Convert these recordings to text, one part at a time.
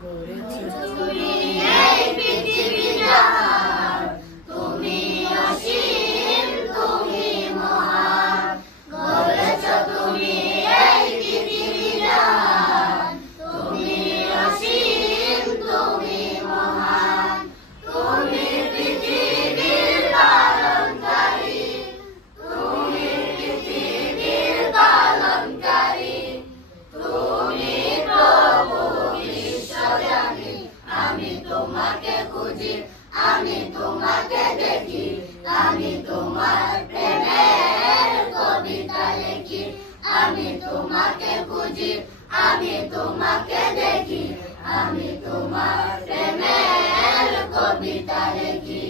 গড়েছো তুমি এই পৃথিবী জাহান, তুমি অসীম, তুমি মহান। গড়েছো তুমি এই পৃথিবী জাহান, তুমি অসীম, তুমি মহান। তুমি পৃথিবীর পালনকারী, তুমি পৃথিবীর পালনকারী। তুমি প্রভু বিশ্বজানি, আমি তোমাকে খুঁজি, আমি তোমাকে দেখি, আমি তোমার প্রেমের কবিতা লিখি। আমি তোমাকে খুঁজি, আমি তোমাকে দেখি, আমি তোমার প্রেমের কবিতা লিখি।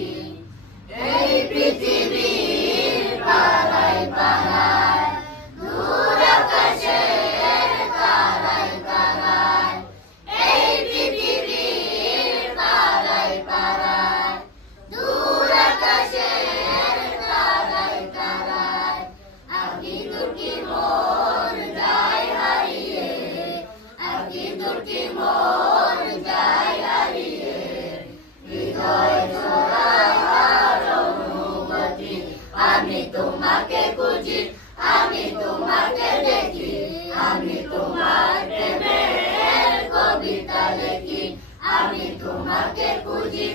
এই পৃথিবীর পাড়ায় পাড়ায়, দূর আকাশের তারায় তারায়, এই পৃথিবীর পাড়ায় পাড়ায়, দূর আকাশের তারায় তারায়, আঁকি দুটি মন যায় হারিয়ে, আঁকি দুটি মন যায় হারিয়ে। হৃদয় জোড়ার অনুভূতি, আমি তোমাকে খুঁজি, আমি তোমাকে দেখি, আমি তোমার প্রেমের কবিতা লিখি। আমি তোমাকে খুঁজি,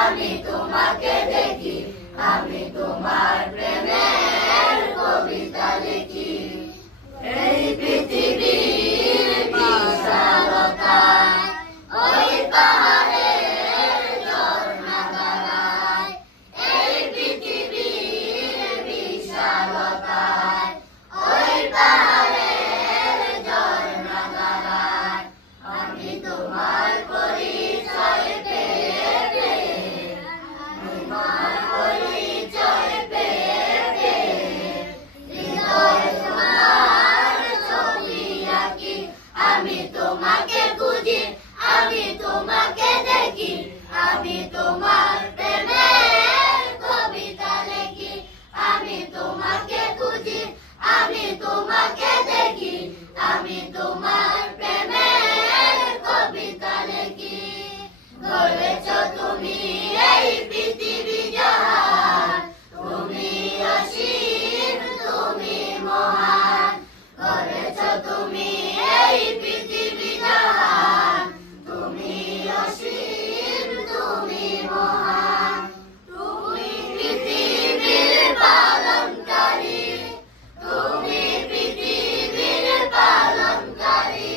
আমি তোমাকে দেখি, আমি তোমার প্রেমের কবিতা লিখি। এই পৃথিবীর বিশালতায়, ওই পাহাড়ের ঝর্ণা ধারায়, এই পৃথিবীর বিশালতায়, ওই পাহাড়ের ঝর্ণা ধারায়, আমি তোমার পরিচয় পেয়ে পেয়ে, তোমার পরিচয় পেয়ে পেয়ে, হৃদয়ে তোমার ছবি আঁকি। আমি তোমাকে খুঁজি, আমি তোমাকে দেখি, আমি তোমার প্রেমের কবিতা লিখি। আমি তোমাকে খুঁজি, আমি তোমাকে দেখি, আমি তোমার প্রেমের কবিতা লিখি। গড়েছো তুমি এই পৃথিবী জাহান, তুমি অসীম, তুমি মহান। গড়েছো তুমি এই পৃথিবী জাহান, তুমি অসীম, তুমি মহান। তুমি পৃথিবীর পালনকারী, তুমি পৃথিবীর পালনকারী।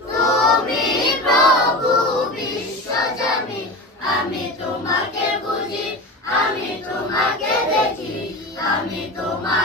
তুমি প্রভু বিশ্বজানি, আমি তোমাকে খুঁজি, আমি তোমাকে দেখি, আমি তোমার